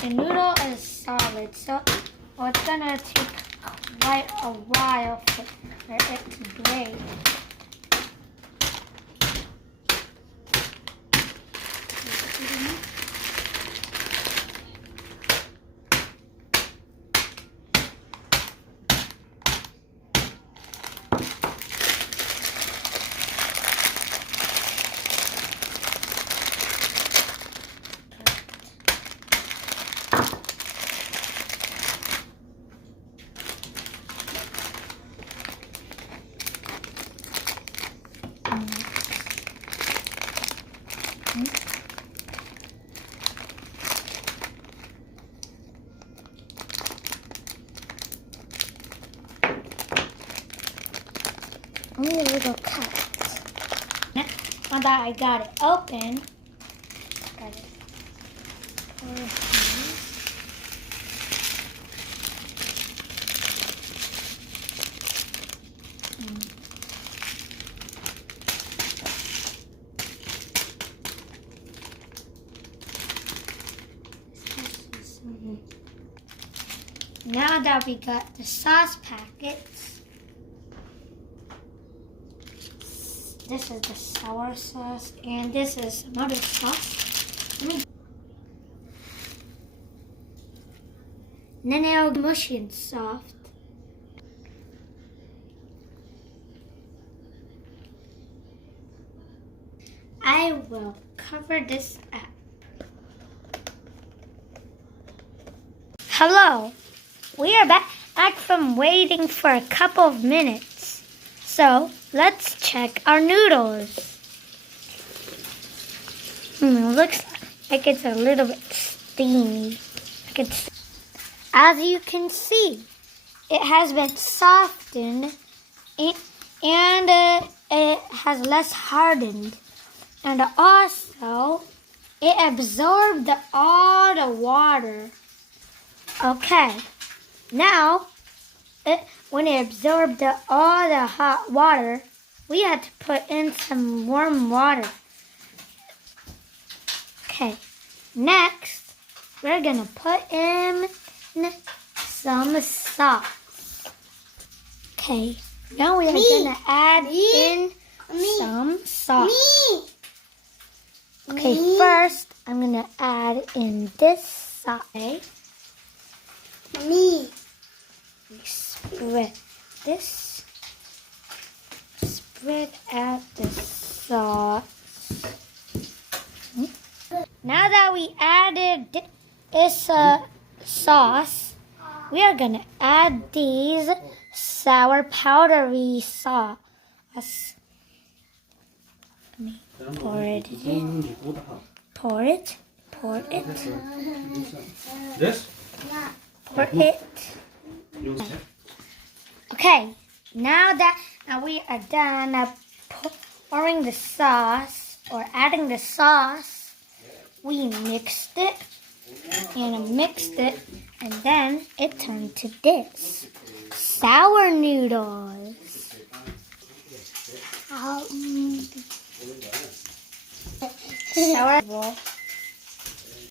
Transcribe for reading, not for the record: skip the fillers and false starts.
the noodle is solid, so it's gonna take quite a while for it to break. Only a little cut. Now that I got it open, got it. Now that we got the sauce packets, this is the sour sauce, and this is another sauce. And then it'll be mushy and soft. I will cover this up. Hello. We are back from waiting for a couple of minutes. So let's check our noodles. Looks like it's a little bit steamy. As you can see, it has been softened and it has less hardened. And also, it absorbed all the water. Okay. Now, when it absorbed all the hot water, we had to put in some warm water. Okay, next, we're going to put in some sauce. Okay, now we're going to add in some sauce. Okay, first, I'm going to add in this sauce. Okay. We spread this. Spread out the sauce. Now that we added this sauce, we are going to add these sour powdery sauce. Pour it in. Pour it. Pour it. This? Pour it. Okay, now that we are done pouring the sauce or adding the sauce, we mixed it and then it turned to this sour noodles. Sour.